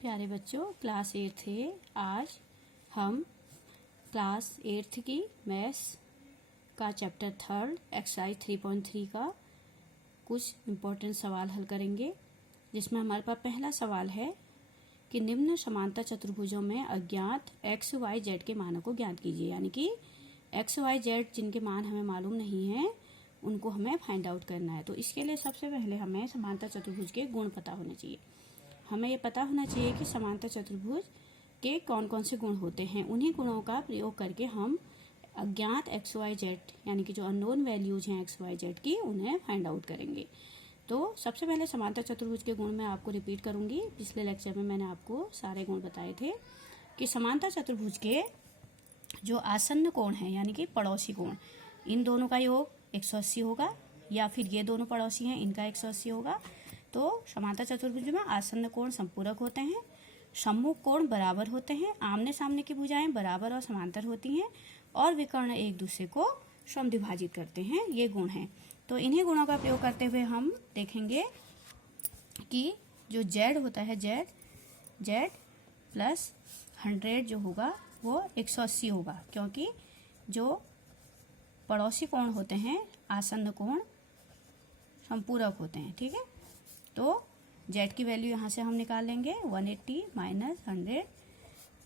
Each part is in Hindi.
प्यारे बच्चों, क्लास 8 है। आज हम क्लास 8 की मैथ्स का चैप्टर 3 एक्सरसाइज 3.3 का कुछ इम्पोर्टेंट सवाल हल करेंगे, जिसमें हमारे पास पहला सवाल है कि निम्न समांतर चतुर्भुजों में अज्ञात एक्स वाई जेड के मानों को ज्ञात कीजिए। यानी कि एक्स वाई जेड जिनके मान हमें मालूम नहीं है उनको हमें फाइंड आउट करना है। तो इसके लिए सबसे पहले हमें समांतर चतुर्भुज के गुण पता होने चाहिए। हमें ये पता होना चाहिए कि समांतर चतुर्भुज के कौन कौन से गुण होते हैं। उन्हीं गुणों का प्रयोग करके हम अज्ञात एक्स वाई जेड यानी कि जो अननोन वैल्यूज हैं एक्स वाई जेड की, उन्हें फाइंड आउट करेंगे। तो सबसे पहले समांतर चतुर्भुज के गुण मैं आपको रिपीट करूंगी। पिछले लेक्चर में मैंने आपको सारे गुण बताए थे कि समांतर चतुर्भुज के जो आसन्न कोण हैं यानी कि पड़ोसी कोण, इन दोनों का योग 180 होगा, या फिर ये दोनों पड़ोसी हैं इनका 180 होगा। तो समांतर चतुर्भुज में आसन्न कोण संपूरक होते हैं, सम्मुख कोण बराबर होते हैं, आमने सामने की भुजाएं बराबर और समांतर होती हैं, और विकर्ण एक दूसरे को समद्विभाजित करते हैं। ये गुण हैं। तो इन्हीं गुणों का प्रयोग करते हुए हम देखेंगे कि जो z होता है z प्लस 100 जो होगा वो 180 होगा, क्योंकि जो पड़ोसी कोण होते हैं आसन्न कोण संपूरक होते हैं। ठीक है, तो z की वैल्यू यहाँ से हम निकाल लेंगे 180 माइनस 100,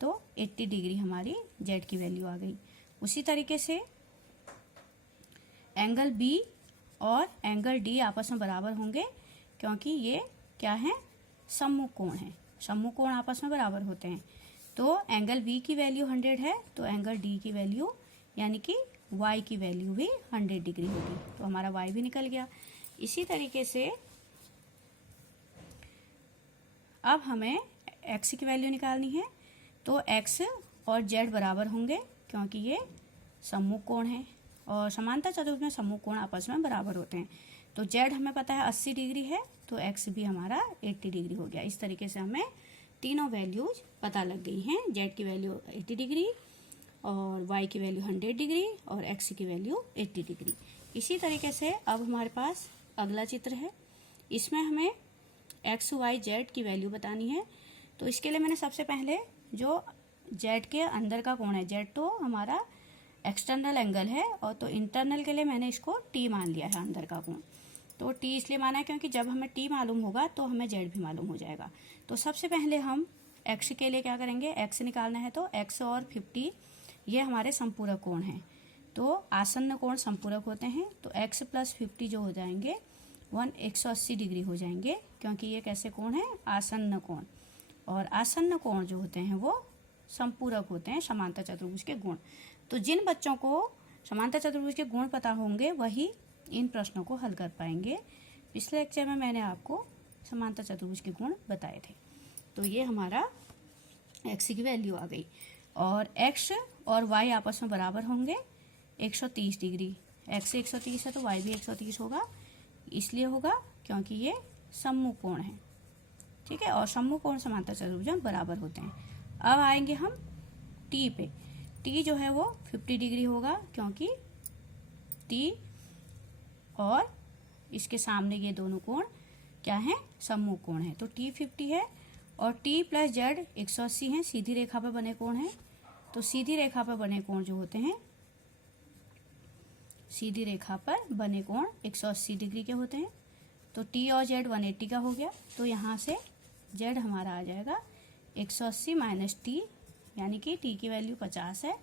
तो 80 डिग्री हमारी z की वैल्यू आ गई। उसी तरीके से एंगल B और एंगल D आपस में बराबर होंगे, क्योंकि ये क्या है, सम्मुख कोण है। सम्मुख कोण आपस में बराबर होते हैं। तो एंगल B की वैल्यू 100 है, तो एंगल D की वैल्यू यानी कि y की वैल्यू भी 100 डिग्री होगी। तो हमारा y भी निकल गया। इसी तरीके से अब हमें x की वैल्यू निकालनी है। तो x और z बराबर होंगे, क्योंकि ये सम्मुख कोण है और समांतर चतुर्भुज में सम्मुख कोण आपस में बराबर होते हैं। तो z हमें पता है 80 डिग्री है, तो x भी हमारा 80 डिग्री हो गया। इस तरीके से हमें तीनों वैल्यूज पता लग गई हैं। z की वैल्यू 80 डिग्री और y की वैल्यू 100 डिग्री और x की वैल्यू 80 डिग्री। इसी तरीके से अब हमारे पास अगला चित्र है। इसमें हमें एक्स वाई जेड की वैल्यू बतानी है। तो इसके लिए मैंने सबसे पहले जो जेड के अंदर का कोण है, जेड तो हमारा एक्सटर्नल एंगल है, और तो इंटरनल के लिए मैंने इसको टी मान लिया है, अंदर का कोण। तो टी इसलिए माना है क्योंकि जब हमें टी मालूम होगा तो हमें जेड भी मालूम हो जाएगा। तो सबसे पहले हम एक्स के लिए क्या करेंगे, एक्स निकालना है। तो एक्स और 50 ये हमारे संपूरक कोण हैं। तो आसन्न कोण संपूरक होते हैं, तो एक्स प्लस 50 जो हो जाएंगे 180 डिग्री हो जाएंगे, क्योंकि ये कैसे कोण है, आसन्न कोण। और आसन्न कोण जो होते हैं वो संपूरक होते हैं समांतर चतुर्भुज के गुण। तो जिन बच्चों को समांतर चतुर्भुज के गुण पता होंगे वही इन प्रश्नों को हल कर पाएंगे। पिछले लेक्चर में मैंने आपको समांतर चतुर्भुज के गुण बताए थे। तो ये हमारा x की वैल्यू आ गई, और x और y आपस में बराबर होंगे 130 डिग्री। x 130 है तो y भी 130 होगा, इसलिए होगा क्योंकि ये सम्मुख कोण है। ठीक है, और सम्मुख कोण समांतर चतुर्भुज में बराबर होते हैं। अब आएंगे हम t पे। t जो है वो 50 डिग्री होगा, क्योंकि t और इसके सामने ये दोनों कोण क्या है, सम्मुख कोण है। तो t 50 है और t प्लस z 180 है, सीधी रेखा पर बने कोण है। तो सीधी रेखा पर बने कोण जो होते हैं, सीधी रेखा पर बने कोण 180 डिग्री के होते हैं। तो t और z 180 का हो गया। तो यहाँ से z हमारा आ जाएगा 180 माइनस t, यानी कि t की वैल्यू 50 है,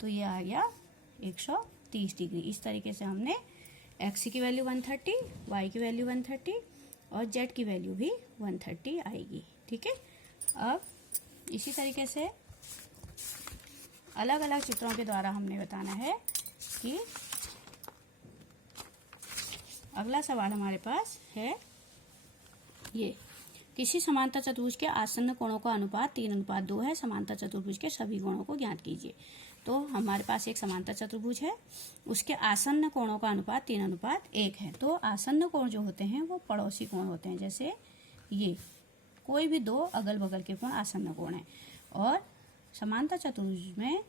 तो ये आ गया 130 डिग्री। इस तरीके से हमने x की वैल्यू 130, y की वैल्यू 130 और z की वैल्यू भी 130 आएगी। ठीक है, अब इसी तरीके से अलग अलग चित्रों के द्वारा हमने बताना है कि अगला सवाल हमारे पास है ये, किसी समांतर चतुर्भुज के आसन्न कोणों का अनुपात 3:2 है, समांतर चतुर्भुज के सभी कोणों को ज्ञात कीजिए। तो हमारे पास एक समांतर चतुर्भुज है, उसके आसन्न कोणों का अनुपात 3:1 है। तो आसन्न कोण जो होते हैं वो पड़ोसी कोण होते हैं, जैसे ये कोई भी दो अगल बगल के कोण आसन्न कोण है। और समांतर चतुर्भुज में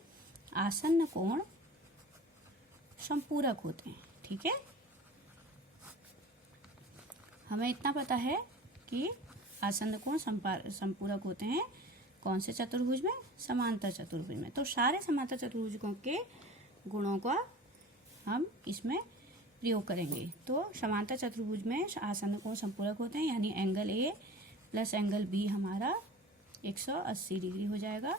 आसन्न कोण संपूरक होते हैं। ठीक है, हमें इतना पता है कि आसन्न कोण संपूरक होते हैं कौन से चतुर्भुज में? समांतर चतुर्भुज में। तो सारे समांतर चतुर्भुजों के गुणों का हम इसमें प्रयोग करेंगे। तो समांतर चतुर्भुज में आसन्न कोण संपूरक होते हैं, यानी angle A plus angle B हमारा 180 डिग्री हो जाएगा।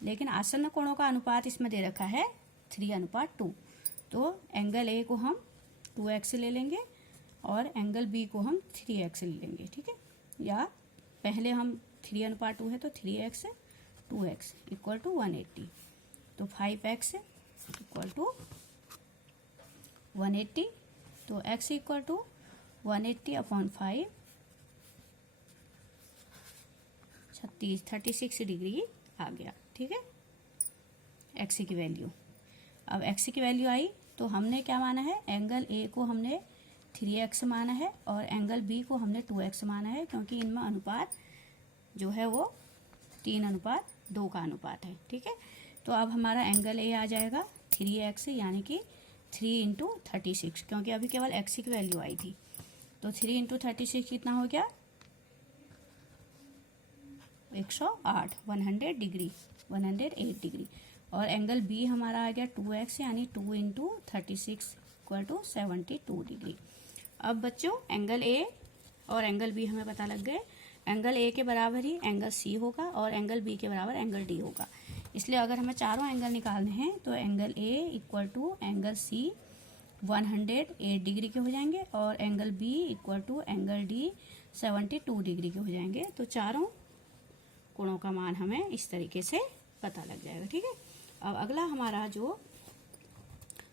लेकिन आसन्न कोणों का अनुपात इसमें दे रखा है 3:2। तो एंगल ए को हम 2x ले लेंगे और एंगल बी को हम 3x ले लेंगे, ठीक है। या पहले हम 3:2 है तो 3x 2x इक्वल टू 180। तो 5x इक्वल टू 180। तो x इक्वल टू 180/5 36 डिग्री आ गया, ठीक है, x की वैल्यू। अब x की वैल्यू आई तो हमने क्या माना है? एंगल ए को हमने 3x माना है और एंगल बी को हमने 2x माना है, क्योंकि इनमें अनुपात जो है वो 3:2 का अनुपात है, ठीक है। तो अब हमारा एंगल ए आ जाएगा 3x, यानी कि 3 × 36, क्योंकि अभी केवल x की वैल्यू आई थी। तो 3 × 36 कितना हो गया? 108 108 डिग्री। और एंगल बी हमारा आ गया 2x, यानी 2 × 36 इक्वल टू 72 डिग्री। अब बच्चों एंगल ए और एंगल बी हमें पता लग गए। एंगल ए के बराबर ही एंगल सी होगा और एंगल बी के बराबर एंगल डी होगा। इसलिए अगर हमें चारों एंगल निकालने हैं तो angle A equal to angle C 108 degree के हो जाएंगे और angle B equal to angle D 72 degree के हो जाएंगे। तो चारों कोणों का मान हमें इस तरीके से पता लग जाएगा, ठीक है। अब अगला हमारा जो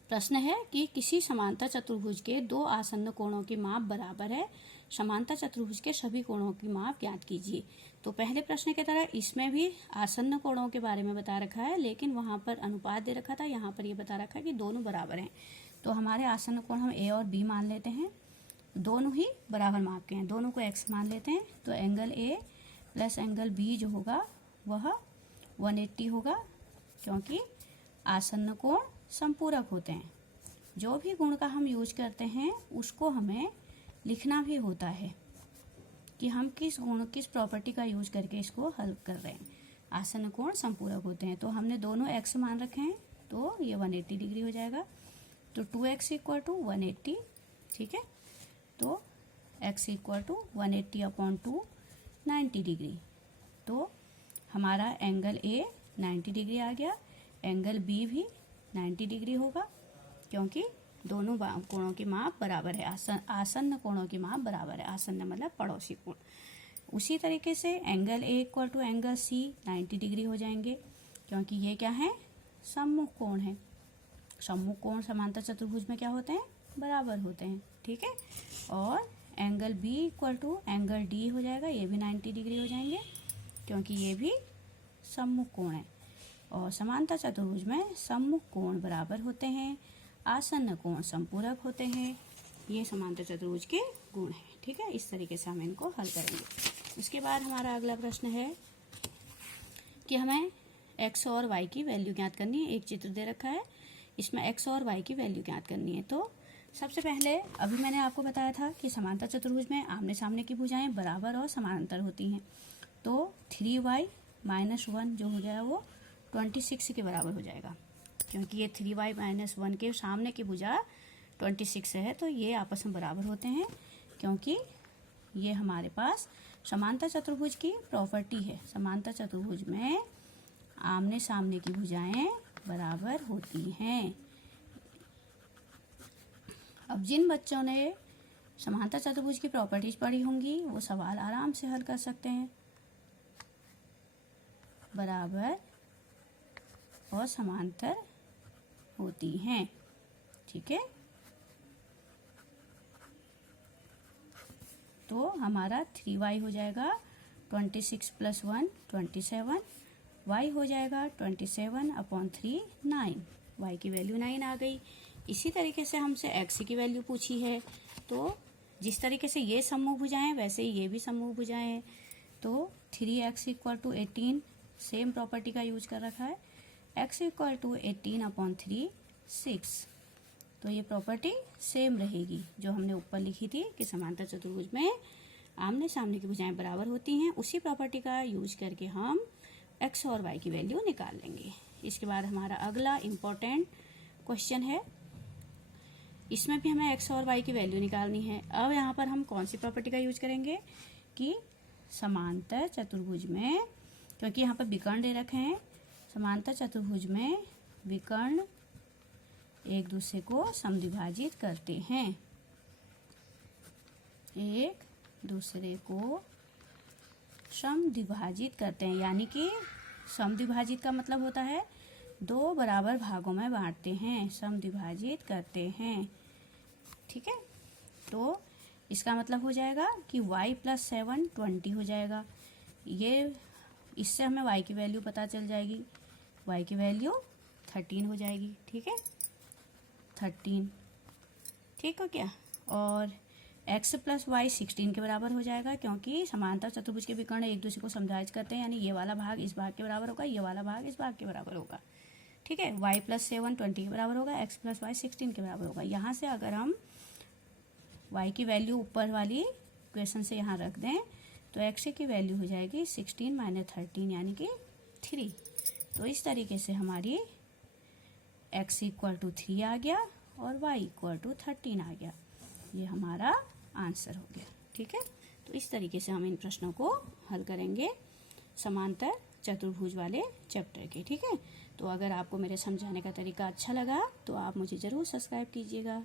प्रश्न है कि किसी समांतर चतुर्भुज के दो आसन्न कोणों की माप बराबर है, समांतर चतुर्भुज के सभी कोणों की माप ज्ञात कीजिए। तो पहले प्रश्न की तरह इसमें भी आसन्न कोणों के बारे में बता रखा है, लेकिन वहां पर अनुपात दे रखा था, यहाँ पर ये बता रखा है कि दोनों बराबर हैं। तो हमारे आसन्न कोण हम ए और बी मान लेते हैं, दोनों ही बराबर माप के हैं, दोनों को x मान लेते हैं। तो angle A plus angle B जो होगा वह 180 होगा, क्योंकि आसन्न कोण संपूरक होते हैं। जो भी गुण का हम यूज करते हैं उसको हमें लिखना भी होता है कि हम किस गुण किस प्रॉपर्टी का यूज करके इसको हल कर रहे हैं। आसन्न कोण संपूरक होते हैं, तो हमने दोनों x मान रखे हैं, तो ये 180 डिग्री हो जाएगा। तो 2x इक्वल टू 180, ठीक है। तो x इक्वल टू 180/2 90 डिग्री। तो हमारा एंगल ए 90 डिग्री आ गया, एंगल बी भी 90 डिग्री होगा, क्योंकि दोनों कोणों की माप बराबर है। आसन्न कोणों की माप बराबर है, आसन्न मतलब पड़ोसी कोण। उसी तरीके से angle A equal to angle C 90 degree हो जाएंगे, क्योंकि ये क्या है? सम्मुख कोण है। सम्मुख कोण समांतर चतुर्भुज में क्या होते हैं? बराबर होते हैं, ठीक है। और angle B equal to angle D हो जाएगा, ये भी 90 डिग्री हो जाएंगे, क्योंकि ये भी सम्मुख कोण है। और समांतर चतुर्भुज में सम्मुख कोण बराबर होते हैं, आसन्न कोण संपूरक होते हैं। ये समांतर चतुर्भुज के गुण हैं, ठीक है। इस तरीके से हम इनको हल करेंगे। उसके बाद हमारा अगला प्रश्न है कि हमें x और y की वैल्यू ज्ञात करनी है। एक चित्र दे रखा है, इसमें x और y की वैल्यू ज्ञात करनी है। तो सबसे पहले अभी मैंने आपको बताया था कि समांतर चतुर्भुज में आमने सामने की भुजाएं बराबर और समानांतर होती हैं। तो 3y - 1 जो हो गया वो 26 के बराबर हो जाएगा, क्योंकि ये 3y - 1 के सामने की भुजा 26 है, तो ये आपस में बराबर होते हैं, क्योंकि ये हमारे पास समांतर चतुर्भुज की प्रॉपर्टी है। समांतर चतुर्भुज में आमने सामने की भुजाएं बराबर होती हैं। अब जिन बच्चों ने समांतर चतुर्भुज की प्रॉपर्टीज पढ़ी होंगी वो सवाल आराम से हल कर सकते हैं। बराबर और समांतर होती हैं, ठीक है। तो हमारा 3y हो जाएगा 26 + 1 27, y हो जाएगा 27/3 9, y की वैल्यू 9 आ गई। इसी तरीके से हमसे x की वैल्यू पूछी है, तो जिस तरीके से ये सम्मुख भुजाएं वैसे ही ये भी सम्मुख भुजाएं हैं। तो 3x = 18, सेम प्रॉपर्टी का यूज कर रखा है। x = 18/3 6, तो ये प्रॉपर्टी सेम रहेगी जो हमने ऊपर लिखी थी कि समांतर चतुर्भुज में आमने सामने की भुजाएं बराबर होती हैं, उसी प्रॉपर्टी का यूज करके हम x और y की वैल्यू निकाल लेंगे। इसके बाद हमारा अगला इम्पोर्टेंट क्वेश्चन है, इसमें भी हमें x और y की वैल्यू निकालनी है। अब यहाँ पर हम कौन सी प्रॉपर्टी का यूज करेंगे कि समांतर चतुर्भुज में, क्योंकि यहाँ पर विकर्ण दे रखे हैं, समांतर चतुर्भुज में विकर्ण एक दूसरे को समद्विभाजित करते हैं, एक दूसरे को समद्विभाजित करते हैं, यानी कि समद्विभाजित का मतलब होता है दो बराबर भागों में बांटते हैं, समद्विभाजित करते हैं। ठीक है, तो इसका मतलब हो जाएगा कि y + 7 20 हो जाएगा। ये इससे हमें y की वैल्यू पता चल जाएगी, y की वैल्यू 13 हो जाएगी। ठीक है, 13 ठीक हो क्या। और x + y 16 के बराबर हो जाएगा, क्योंकि समांतर चतुर्भुज के विकर्ण एक दूसरे को समद्विभाजित करते हैं, यानी ये वाला भाग इस भाग के बराबर होगा, ये वाला भाग इस भाग के बराबर होगा। ठीक है, y + 7 20 के बराबर होगा, x + y 16 के बराबर होगा। यहाँ से अगर हम y की वैल्यू ऊपर वाली क्वेश्चन से यहाँ रख दें तो x की वैल्यू हो जाएगी 16 - 13 यानी कि 3। तो इस तरीके से हमारी x = 3 आ गया और y = 13 आ गया। ये हमारा आंसर हो गया। ठीक है, तो इस तरीके से हम इन प्रश्नों को हल करेंगे समांतर चतुर्भुज वाले चैप्टर के। ठीक है, तो अगर आपको मेरे समझाने का तरीका अच्छा लगा तो आप मुझे ज़रूर सब्सक्राइब कीजिएगा।